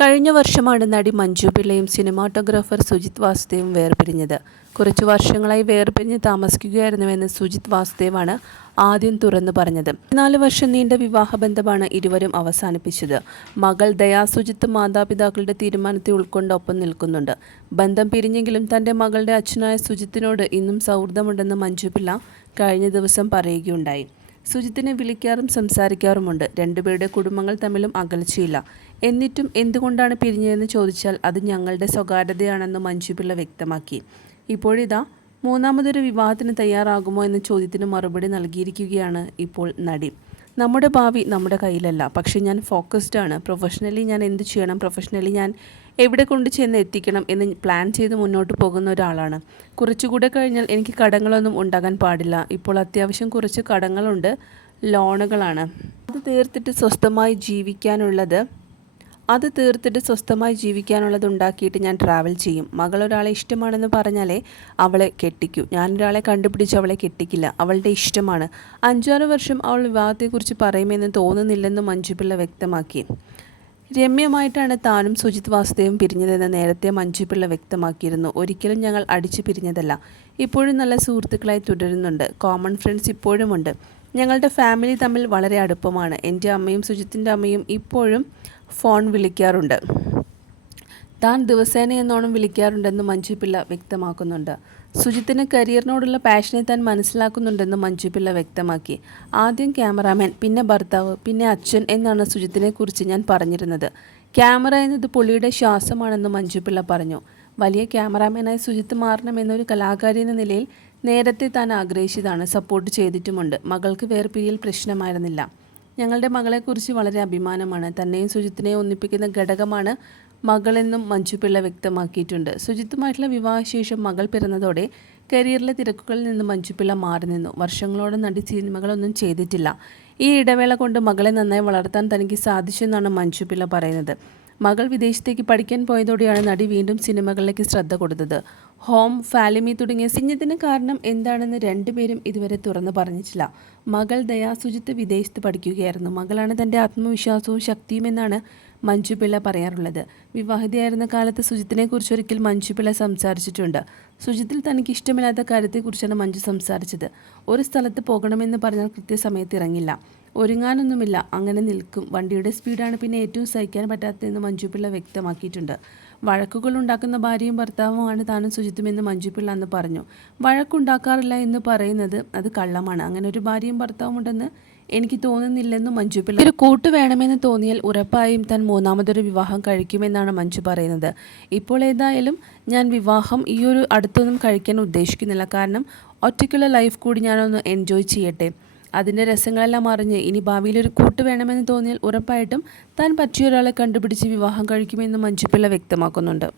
കഴിഞ്ഞ വർഷമാണ് നടി മഞ്ജു പിള്ളയും സിനിമാറ്റോഗ്രാഫർ സുജിത് വാസുദേവും വേർപിരിഞ്ഞത്. കുറച്ചു വർഷങ്ങളായി വേർപിരിഞ്ഞ് താമസിക്കുകയായിരുന്നുവെന്ന് സുജിത് വാസുദേവാണ് ആദ്യം തുറന്നു പറഞ്ഞത്. 4 വർഷം നീണ്ട വിവാഹബന്ധമാണ് ഇരുവരും അവസാനിപ്പിച്ചത്. മകൾ ദയാ സുജിത്ത് മാതാപിതാക്കളുടെ തീരുമാനത്തെ ഉൾക്കൊണ്ട് ഒപ്പം നിൽക്കുന്നുണ്ട്. ബന്ധം പിരിഞ്ഞെങ്കിലും തൻ്റെ മകളുടെ അച്ഛനായ സുജിത്തിനോട് ഇന്നും സൗഹൃദമുണ്ടെന്ന് മഞ്ജു പിള്ള കഴിഞ്ഞ ദിവസം പറയുകയുണ്ടായി. സുജിത്തിനെ വിളിക്കാറും സംസാരിക്കാറുമുണ്ട്. രണ്ടുപേരുടെ കുടുംബങ്ങൾ തമ്മിലും അകൽച്ചയില്ല. എന്നിട്ടും എന്തുകൊണ്ടാണ് പിരിഞ്ഞതെന്ന് ചോദിച്ചാൽ അത് ഞങ്ങളുടെ സ്വകാര്യതയാണെന്ന് മഞ്ജു പിള്ള വ്യക്തമാക്കി. ഇപ്പോഴിതാ മൂന്നാമതൊരു വിവാഹത്തിന് തയ്യാറാകുമോ എന്ന ചോദ്യത്തിന് മറുപടി നൽകിയിരിക്കുകയാണ് ഇപ്പോൾ നടി. നമ്മുടെ ഭാവി നമ്മുടെ കയ്യിലല്ല, പക്ഷേ ഞാൻ ഫോക്കസ്ഡ് ആണ്. പ്രൊഫഷണലി ഞാൻ എന്ത് ചെയ്യണം, പ്രൊഫഷണലി ഞാൻ എവിടെ കൊണ്ട് ചെന്ന് എത്തിക്കണം എന്ന് പ്ലാൻ ചെയ്ത് മുന്നോട്ട് പോകുന്ന ഒരാളാണ്. കുറച്ചുകൂടെ കഴിഞ്ഞാൽ എനിക്ക് കടങ്ങളൊന്നും ഉണ്ടാകാൻ പാടില്ല. ഇപ്പോൾ അത്യാവശ്യം കുറച്ച് കടങ്ങളുണ്ട്, ലോണുകളാണ്. അത് തീർത്തിട്ട് സ്വസ്ഥമായി ജീവിക്കാനുള്ളത് ഉണ്ടാക്കിയിട്ട് ഞാൻ ട്രാവൽ ചെയ്യും. മകൾ ഒരാളെ ഇഷ്ടമാണെന്ന് പറഞ്ഞാലേ അവളെ കെട്ടിക്കൂ. ഞാനൊരാളെ കണ്ടുപിടിച്ച് അവളെ കെട്ടിക്കില്ല. അവളുടെ ഇഷ്ടമാണ്. 5-6 വർഷം അവൾ വിവാഹത്തെക്കുറിച്ച് പറയുമെന്ന് തോന്നുന്നില്ലെന്ന് മഞ്ജു പിള്ള വ്യക്തമാക്കി. രമ്യമായിട്ടാണ് താനും സുജിത് വാസുദേവും പിരിഞ്ഞതെന്ന് നേരത്തെ മഞ്ജു പിള്ള വ്യക്തമാക്കിയിരുന്നു. ഒരിക്കലും ഞങ്ങൾ അടിച്ചു പിരിഞ്ഞതല്ല. ഇപ്പോഴും നല്ല സുഹൃത്തുക്കളായി തുടരുന്നുണ്ട്. കോമൺ ഫ്രണ്ട്സ് ഇപ്പോഴുമുണ്ട്. ഞങ്ങളുടെ ഫാമിലി തമ്മിൽ വളരെ അടുപ്പമാണ്. എൻ്റെ അമ്മയും സുജിത്തിൻ്റെ അമ്മയും ഇപ്പോഴും ഫോൺ വിളിക്കാറുണ്ട്. താൻ ദിവസേന എന്നോണം വിളിക്കാറുണ്ടെന്ന് മഞ്ജു പിള്ള വ്യക്തമാക്കുന്നുണ്ട്. സുജിത്തിന് കരിയറിനോടുള്ള പാഷനെ താൻ മനസ്സിലാക്കുന്നുണ്ടെന്ന് മഞ്ജു പിള്ള വ്യക്തമാക്കി. ആദ്യം ക്യാമറാമാൻ, പിന്നെ ഭർത്താവ്, പിന്നെ അച്ഛൻ എന്നാണ് സുജിത്തിനെക്കുറിച്ച് ഞാൻ പറഞ്ഞിരുന്നത്. ക്യാമറ എന്നത് പുള്ളിയുടെ ശ്വാസമാണെന്ന് മഞ്ജു പിള്ള പറഞ്ഞു. വലിയ ക്യാമറാമാനായി സുജിത്ത് മാറണമെന്നൊരു കലാകാരി എന്ന നിലയിൽ നേരത്തെ താൻ ആഗ്രഹിച്ചതാണ്. സപ്പോർട്ട് ചെയ്തിട്ടുമുണ്ട്. മകൾക്ക് വേർപിരിയൽ പ്രശ്നമായിരുന്നില്ല. ഞങ്ങളുടെ മകളെക്കുറിച്ച് വളരെ അഭിമാനമാണ്. തന്നെയും സുജിത്തിനെയും ഒന്നിപ്പിക്കുന്ന ഘടകമാണ് മകളെന്നും മഞ്ജു പിള്ള വ്യക്തമാക്കിയിട്ടുണ്ട്. സുജിത്തുമായിട്ടുള്ള വിവാഹശേഷം മകൾ പിറന്നതോടെ കരിയറിലെ തിരക്കുകളിൽ നിന്ന് മഞ്ജു പിള്ള മാറി നിന്നു. വർഷങ്ങളോടെ നടി സിനിമകളൊന്നും ചെയ്തിട്ടില്ല. ഈ ഇടവേള കൊണ്ട് മകളെ നന്നായി വളർത്താൻ തനിക്ക് സാധിച്ചെന്നാണ് മഞ്ജു പിള്ള പറയുന്നത്. മകൾ വിദേശത്തേക്ക് പഠിക്കാൻ പോയതോടെയാണ് നടി വീണ്ടും സിനിമകളിലേക്ക് ശ്രദ്ധ കൊടുത്തത്. ഹോം, ഫാലിമി തുടങ്ങിയ സിനിമത്തിന് കാരണം എന്താണെന്ന് രണ്ടുപേരും ഇതുവരെ തുറന്നു പറഞ്ഞിട്ടില്ല. മകൾ ദയാ സുജിത്ത് വിദേശത്ത് പഠിക്കുകയായിരുന്നു. മകളാണ് തൻ്റെ ആത്മവിശ്വാസവും ശക്തിയുമെന്നാണ് മഞ്ജു പിള്ള പറയാറുള്ളത്. വിവാഹിതയായിരുന്ന കാലത്ത് സുജിത്തിനെക്കുറിച്ച് ഒരിക്കൽ മഞ്ജു പിള്ള സംസാരിച്ചിട്ടുണ്ട്. സുജിത്തിൽ തനിക്ക് ഇഷ്ടമില്ലാത്ത കാര്യത്തെക്കുറിച്ചാണ് മഞ്ജു സംസാരിച്ചത്. ഒരു സ്ഥലത്ത് പോകണമെന്ന് പറഞ്ഞാൽ കൃത്യസമയത്ത് ഇറങ്ങില്ല, ഒരുങ്ങാനൊന്നുമില്ല, അങ്ങനെ നിൽക്കും. വണ്ടിയുടെ സ്പീഡാണ് പിന്നെ ഏറ്റവും സഹിക്കാൻ പറ്റാത്തതെന്ന് മഞ്ജു പിള്ള വ്യക്തമാക്കിയിട്ടുണ്ട്. വഴക്കുകൾ ഉണ്ടാക്കുന്ന ഭാര്യയും ഭർത്താവുമാണ് താനും സുജിത്തുമെന്ന് മഞ്ജു പിള്ള അന്ന് പറഞ്ഞു. വഴക്കുണ്ടാക്കാറില്ല എന്ന് പറയുന്നത് അത് കള്ളമാണ്. അങ്ങനെ ഒരു ഭാര്യയും ഭർത്താവും ഉണ്ടെന്ന് എനിക്ക് തോന്നുന്നില്ലെന്നും മഞ്ജു പിള്ള. ഒരു കൂട്ട് വേണമെന്ന് തോന്നിയാൽ ഉറപ്പായും താൻ മൂന്നാമതൊരു വിവാഹം കഴിക്കുമെന്നാണ് മഞ്ജു പറയുന്നത്. ഇപ്പോൾ ഏതായാലും ഞാൻ വിവാഹം ഈ ഒരു അടുത്തൊന്നും കഴിക്കാൻ ഉദ്ദേശിക്കുന്നില്ല. കാരണം ഒറ്റയ്ക്കുള്ള ലൈഫ് കൂടി ഞാനൊന്ന് എൻജോയ് ചെയ്യട്ടെ. അതിൻ്റെ രസങ്ങളെല്ലാം അറിഞ്ഞ് ഇനി ഭാവിയിൽ ഒരു കൂട്ട് വേണമെന്ന് തോന്നിയാൽ ഉറപ്പായിട്ടും താൻ പറ്റിയ ഒരാളെ കണ്ടുപിടിച്ച് വിവാഹം കഴിക്കുമെന്ന് മഞ്ജു പിള്ള വ്യക്തമാക്കുന്നുണ്ട്.